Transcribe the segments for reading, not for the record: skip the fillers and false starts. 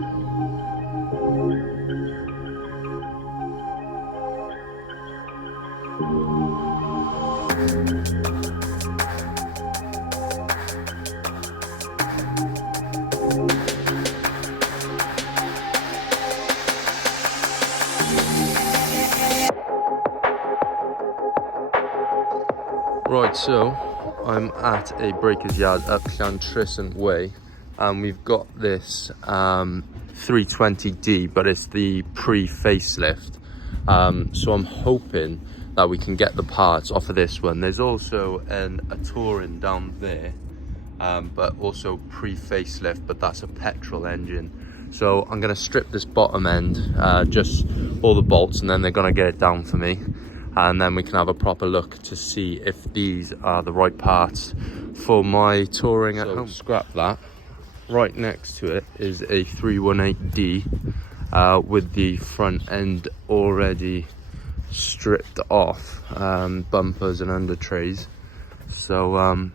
Right, so I'm at a breaker's yard at Llantrisant Way, and we've got this 320D, but it's the pre-facelift. So I'm hoping that we can get the parts off of this one. There's also a Touring down there, but also pre-facelift, but that's a petrol engine. So I'm going to strip this bottom end, just all the bolts, and then they're going to get it down for me. And then we can have a proper look to see if these are the right parts for my touring at home. Scrap that. Right next to it is a 318D with the front end already stripped off, bumpers and under trays. So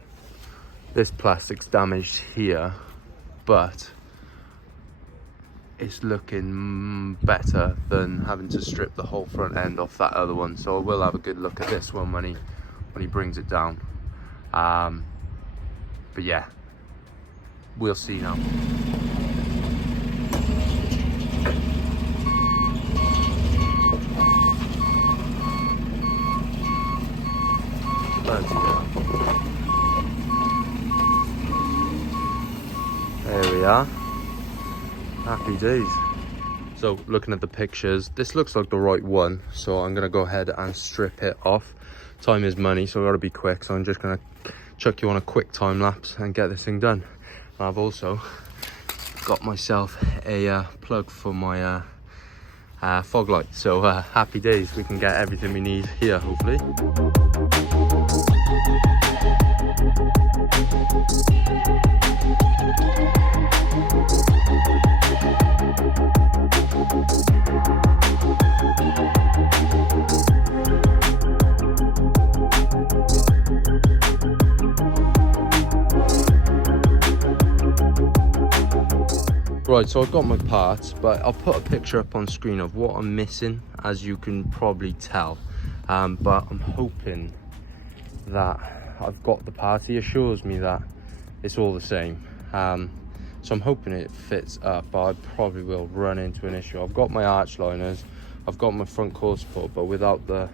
this plastic's damaged here, but it's looking better than having to strip the whole front end off that other one. So I will have a good look at this one when he brings it down. But yeah, we'll see now. There we are. Happy days. So looking at the pictures, this looks like the right one, so I'm gonna go ahead and strip it off. Time is money, so I gotta be quick, so I'm just gonna chuck you on a quick time lapse and get this thing done. I've also got myself a plug for my fog light, so happy days. We can get everything we need here, hopefully. Right, so I've got my parts, but I'll put a picture up on screen of what I'm missing, as you can probably tell. But I'm hoping that I've got the parts. He assures me that it's all the same. So I'm hoping it fits up, but I probably will run into an issue. I've got my arch liners, I've got my front core support, but without the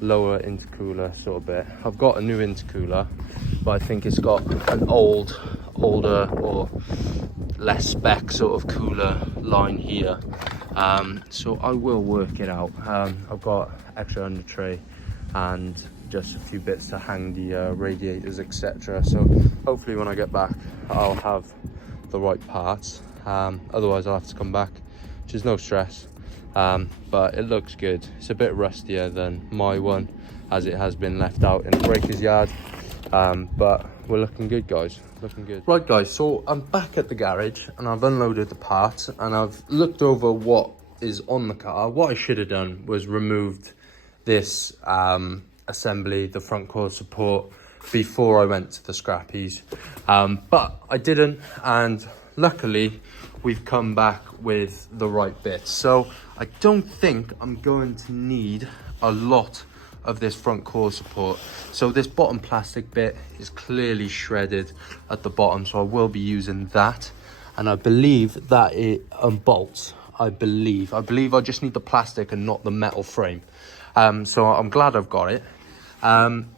lower intercooler sort of bit. I've got a new intercooler, but I think it's got an older or less spec sort of cooler line here. So I will work it out. I've got extra under tray and just a few bits to hang the radiators, etc. So hopefully when I get back I'll have the right parts. Otherwise I'll have to come back, which is no stress. But it looks good. It's a bit rustier than my one, as it has been left out in the breaker's yard. But we're looking good, guys, looking good. Right guys, so I'm back at the garage and I've unloaded the parts and I've looked over what is on the car. What I should have done was removed this assembly, the front core support, before I went to the scrappies, but I didn't, and luckily we've come back with the right bits. So I don't think I'm going to need a lot of this front core support. So this bottom plastic bit is clearly shredded at the bottom, so I will be using that, and I believe that it bolts. I believe I just need the plastic and not the metal frame. So I'm glad I've got it.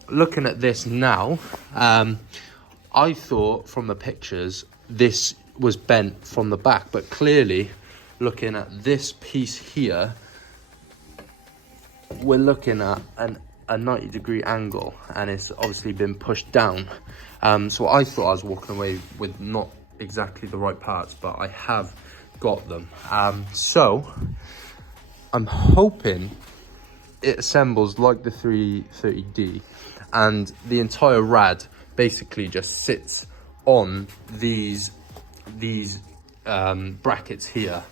Looking at this now, I thought from the pictures this was bent from the back, but clearly looking at this piece here, we're looking at a 90-degree angle, and it's obviously been pushed down. So I thought I was walking away with not exactly the right parts, but I have got them. So I'm hoping it assembles like the 330D, and the entire rad basically just sits on these brackets here.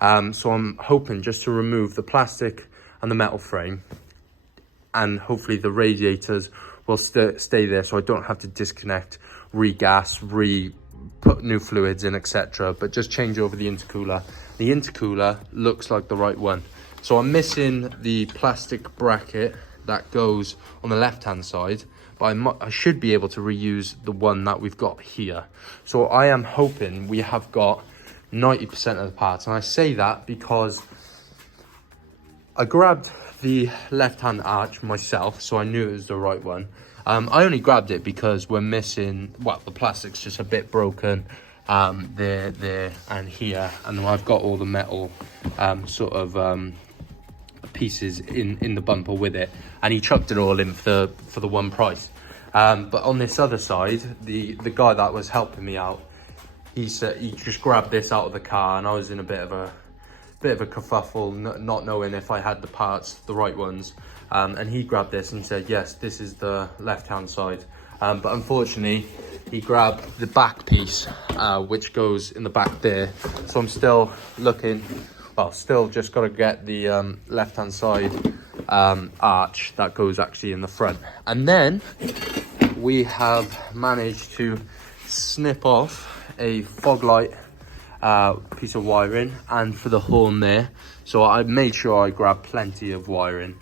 So I'm hoping just to remove the plastic and the metal frame, and hopefully the radiators will stay there, so I don't have to disconnect, regas, put new fluids in, etc., but just change over the intercooler. The intercooler looks like the right one. So I'm missing the plastic bracket that goes on the left hand side, but I should be able to reuse the one that we've got here. So I am hoping we have got 90% of the parts, and I say that because I grabbed the left hand arch myself, so I knew it was the right one. I only grabbed it because we're missing, well, the plastic's just a bit broken there and here, and I've got all the metal pieces in the bumper with it, and he chucked it all in for the one price. But on this other side, the guy that was helping me out, he said he just grabbed this out of the car, and I was in a bit of a kerfuffle, not knowing if I had the parts, the right ones, and he grabbed this and said, yes, this is the left hand side, but unfortunately he grabbed the back piece, which goes in the back there. So I'm still looking, well, still just got to get the left hand side arch that goes actually in the front, and then we have managed to snip off a fog light piece of wiring, and for the horn there, so I made sure I grabbed plenty of wiring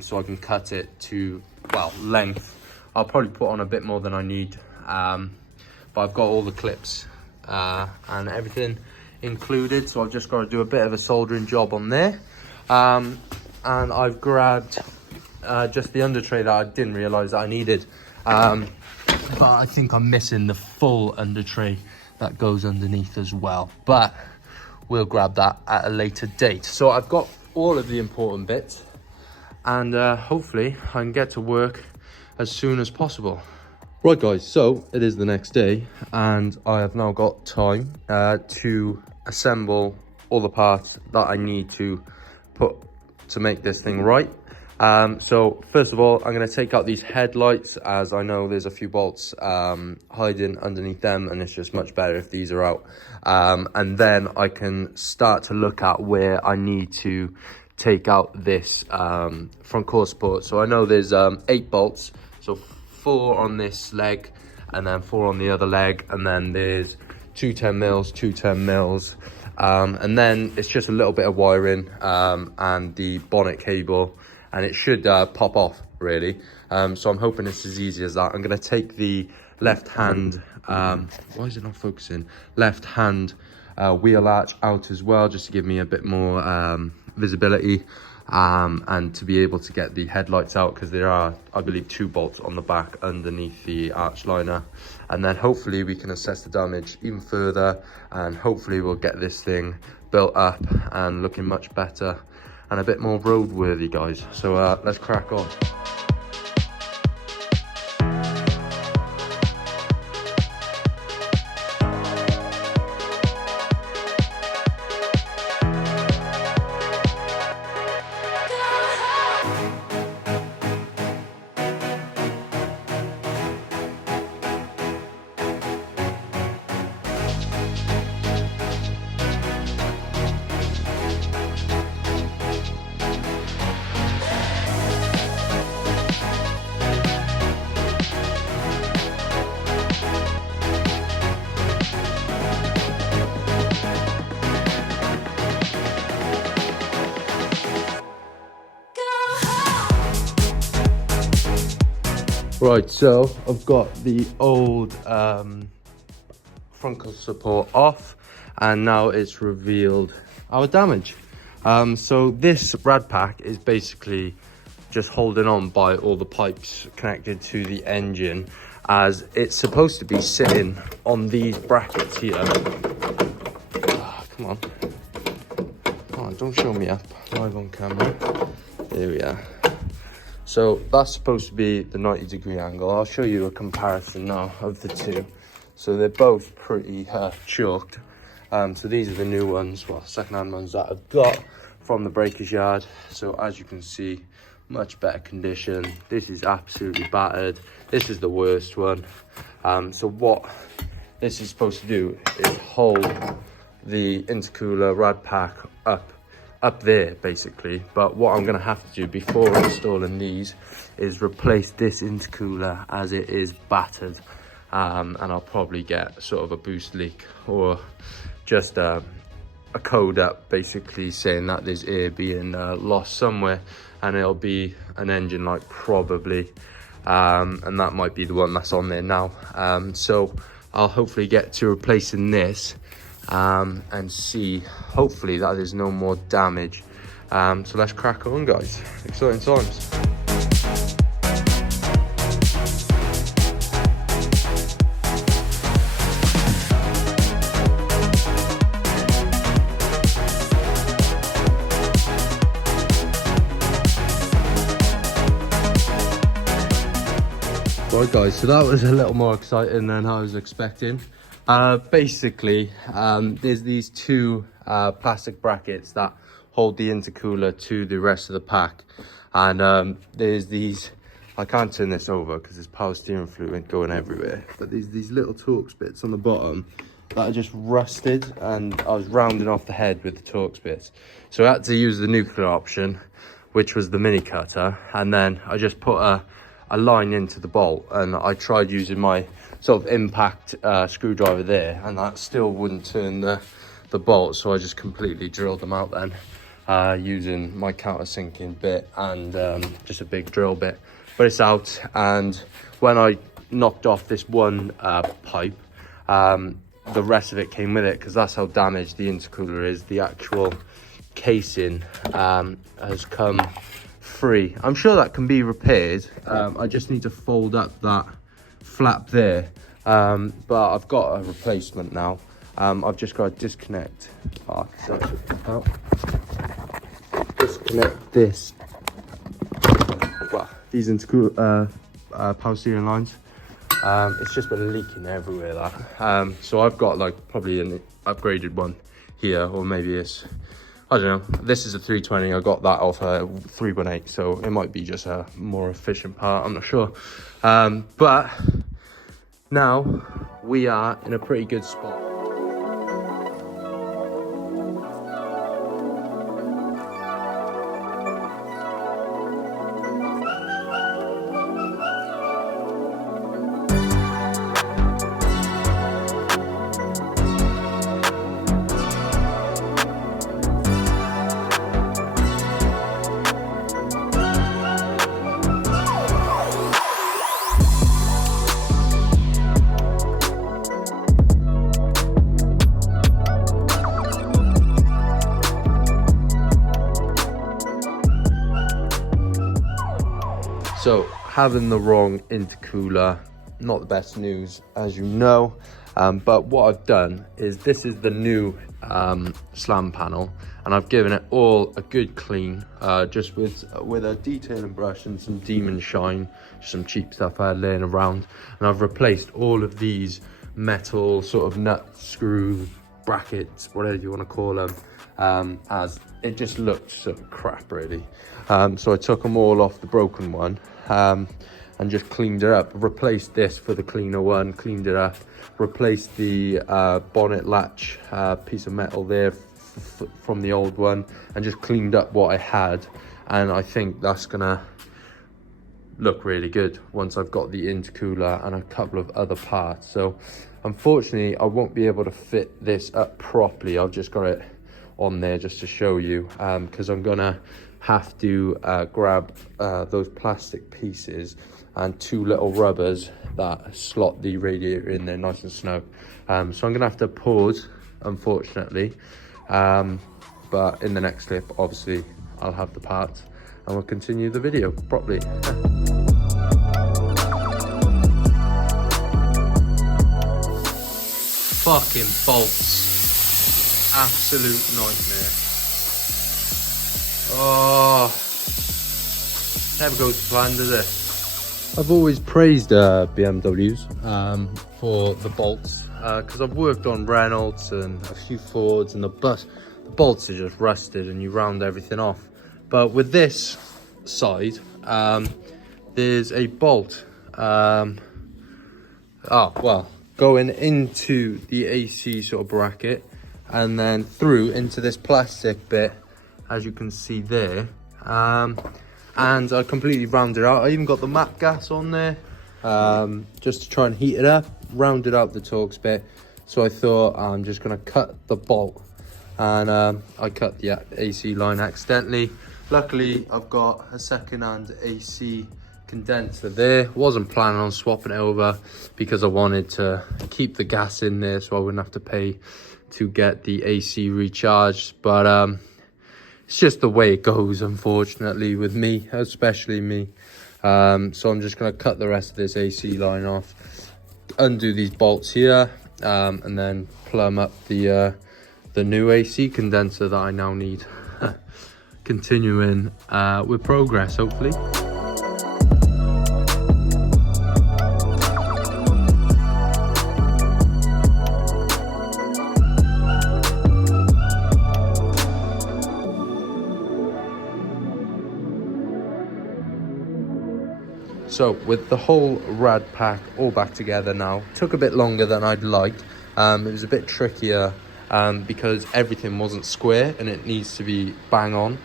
so I can cut it to, well, length. I'll probably put on a bit more than I need, but I've got all the clips and everything included, so I've just got to do a bit of a soldering job on there. And I've grabbed just the under tray that I didn't realize that I needed, but I think I'm missing the full under tray that goes underneath as well, but we'll grab that at a later date. So I've got all of the important bits, and hopefully I can get to work as soon as possible. Right guys, so it is the next day, and I have now got time to assemble all the parts that I need to put to make this thing right. So first of all, I'm going to take out these headlights, as I know there's a few bolts hiding underneath them, and it's just much better if these are out. And then I can start to look at where I need to take out this front core support. So I know there's 8 bolts, so 4 on this leg and then 4 on the other leg, and then there's 2 10 mils, 2 10 mils, and then it's just a little bit of wiring and the bonnet cable, and it should pop off really. So I'm hoping it's as easy as that. I'm going to take the left hand, why is it not focusing, left hand wheel arch out as well, just to give me a bit more visibility, and to be able to get the headlights out, because there are, I believe, 2 bolts on the back underneath the arch liner. And then hopefully we can assess the damage even further, and hopefully we'll get this thing built up and looking much better and a bit more roadworthy, guys. So let's crack on. Right, so I've got the old front support off, and now it's revealed our damage. So this rad pack is basically just holding on by all the pipes connected to the engine, as it's supposed to be sitting on these brackets here. Oh, come on, don't show me up live on camera. There we are. So that's supposed to be the 90-degree angle. I'll show you a comparison now of the two. So they're both pretty chalked. So these are the new ones, well, second-hand ones that I've got from the breakers yard. So as you can see, much better condition. This is absolutely battered. This is the worst one. So what this is supposed to do is hold the intercooler rad pack up there basically. But what I'm going to have to do before installing these is replace this intercooler, as it is battered. and I'll probably get sort of a boost leak or just a code up basically saying that there's air being lost somewhere, and it'll be an engine light probably, and that might be the one that's on there now. So I'll hopefully get to replacing this and see hopefully that there's no more damage. So let's crack on, guys. Exciting times. Right guys, so that was a little more exciting than I was expecting. Basically, there's these two plastic brackets that hold the intercooler to the rest of the pack, and there's these, I can't turn this over because there's power steering fluid going everywhere, but there's these little Torx bits on the bottom that are just rusted, and I was rounding off the head with the Torx bits, so I had to use the nuclear option, which was the mini cutter, and then I just put a line into the bolt, and I tried using my sort of impact screwdriver there, and that still wouldn't turn the bolt, so I just completely drilled them out then using my countersinking bit and just a big drill bit. But it's out, and when I knocked off this one pipe, the rest of it came with it, because that's how damaged the intercooler is. The actual casing has come free. I'm sure that can be repaired. I just need to fold up that flap there, but I've got a replacement now. I've just got to disconnect disconnect this, well, these intercooler power steering lines. It's just been leaking everywhere, that. So I've got like probably an upgraded one here, or maybe it's, I don't know, this is a 320, I got that off a 318, so it might be just a more efficient part, I'm not sure. But now we are in a pretty good spot. So having the wrong intercooler, not the best news, as you know, but what I've done is, this is the new slam panel, and I've given it all a good clean, just with a detailing brush and some demon shine, some cheap stuff I had laying around, and I've replaced all of these metal sort of nut screw brackets, whatever you want to call them, as it just looked so crap really. So I took them all off the broken one, and just cleaned it up, replaced this for the cleaner one, cleaned it up, replaced the bonnet latch piece of metal there from the old one, and just cleaned up what I had, and I think that's gonna look really good once I've got the intercooler and a couple of other parts. So unfortunately I won't be able to fit this up properly. I've just got it on there just to show you, because I'm gonna have to grab those plastic pieces and two little rubbers that slot the radiator in there nice and snug. So I'm gonna have to pause, unfortunately, but in the next clip obviously I'll have the parts and we'll continue the video properly. Fucking bolts, absolute nightmare. Oh, never goes to plan, does it? I've always praised BMWs for the bolts, because I've worked on Reynolds and a few Fords, and the bolts are just rusted and you round everything off. But with this side, there's a bolt, going into the AC sort of bracket and then through into this plastic bit, as you can see there, and I completely rounded it out. I even got the MAP gas on there, just to try and heat it up, rounded out the Torx bit, so I thought I'm just going to cut the bolt, and I cut the AC line accidentally. Luckily I've got a second-hand AC condenser there. Wasn't planning on swapping it over because I wanted to keep the gas in there so I wouldn't have to pay to get the AC recharged, but it's just the way it goes, unfortunately, with me, especially me. So I'm just going to cut the rest of this AC line off, undo these bolts here, and then plumb up the new AC condenser that I now need. Continuing with progress, hopefully. So with the whole rad pack all back together now, took a bit longer than I'd like. It was a bit trickier because everything wasn't square and it needs to be bang on.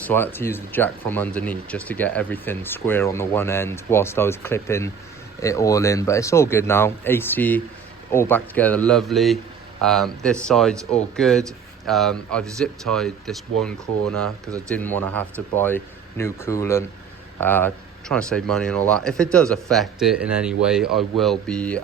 So I had to use the jack from underneath just to get everything square on the one end whilst I was clipping it all in. But it's all good now. AC all back together, lovely. This side's all good. I've zip tied this one corner because I didn't want to have to buy new coolant. Trying to save money and all that. If it does affect it in any way, I will be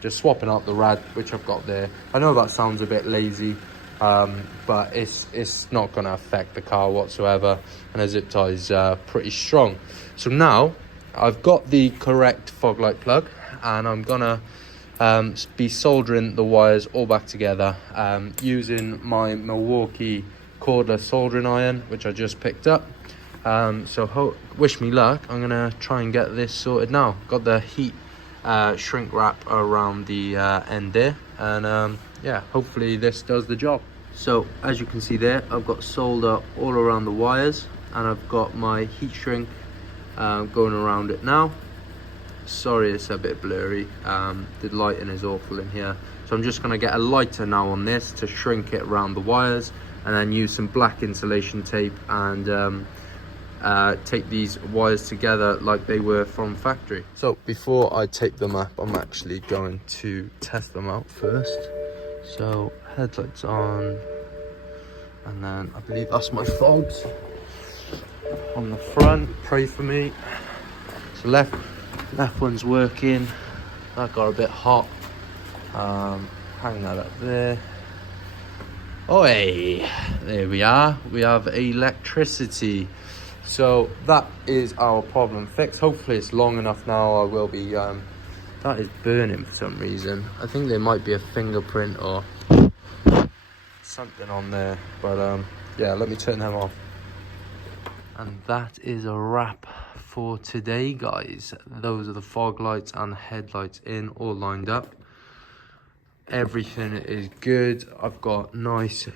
just swapping out the rad which I've got there. I know that sounds a bit lazy, but it's not going to affect the car whatsoever, and the zip tie is pretty strong. So now I've got the correct fog light plug, and I'm gonna be soldering the wires all back together using my Milwaukee cordless soldering iron, which I just picked up. So wish me luck. I'm gonna try and get this sorted now. Got the heat shrink wrap around the end there, and yeah, hopefully this does the job. So as you can see there, I've got solder all around the wires, and I've got my heat shrink going around it now. Sorry it's a bit blurry, the lighting is awful in here. So I'm just gonna get a lighter now on this to shrink it around the wires, and then use some black insulation tape and take these wires together like they were from factory. So before I tape them up, I'm actually going to test them out first. So headlights on, and then I believe that's my fogs on the front. Pray for me. So left one's working. That got a bit hot. Hang that up there. Oh hey, there we are. We have electricity. So that is our problem fixed. Hopefully it's long enough now. I will be that is burning for some reason. I think there might be a fingerprint or something on there, but yeah, let me turn them off. And that is a wrap for today, guys. Those are the fog lights and the headlights in, all lined up. Everything is good. I've got nice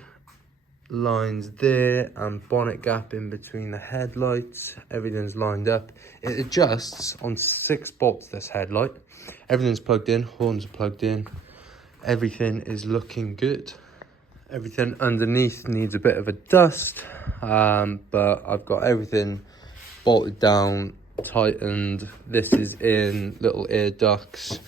lines there and bonnet gap in between the headlights. Everything's lined up. It adjusts on 6 bolts, this headlight. Everything's plugged in, horns are plugged in. Everything is looking good. Everything underneath needs a bit of a dust, but I've got everything bolted down, tightened. This is in little air ducts,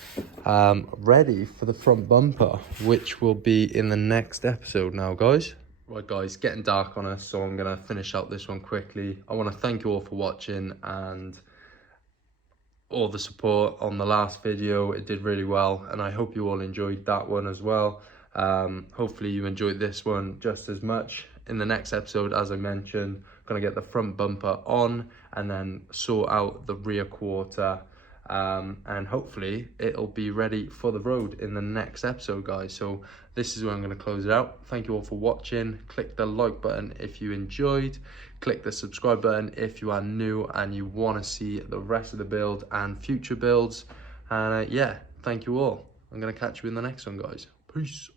ready for the front bumper, which will be in the next episode now, guys. Right guys, getting dark on us, so I'm gonna finish out this one quickly. I want to thank you all for watching and all the support on the last video. It did really well, and I hope you all enjoyed that one as well. Hopefully you enjoyed this one just as much. In the next episode, as I mentioned, I'm gonna get the front bumper on and then sort out the rear quarter, and hopefully it'll be ready for the road in the next episode, guys. So this is where I'm going to close it out. Thank you all for watching. Click the like button if you enjoyed. Click the subscribe button if you are new and you want to see the rest of the build and future builds. And yeah, thank you all. I'm going to catch you in the next one, guys. Peace.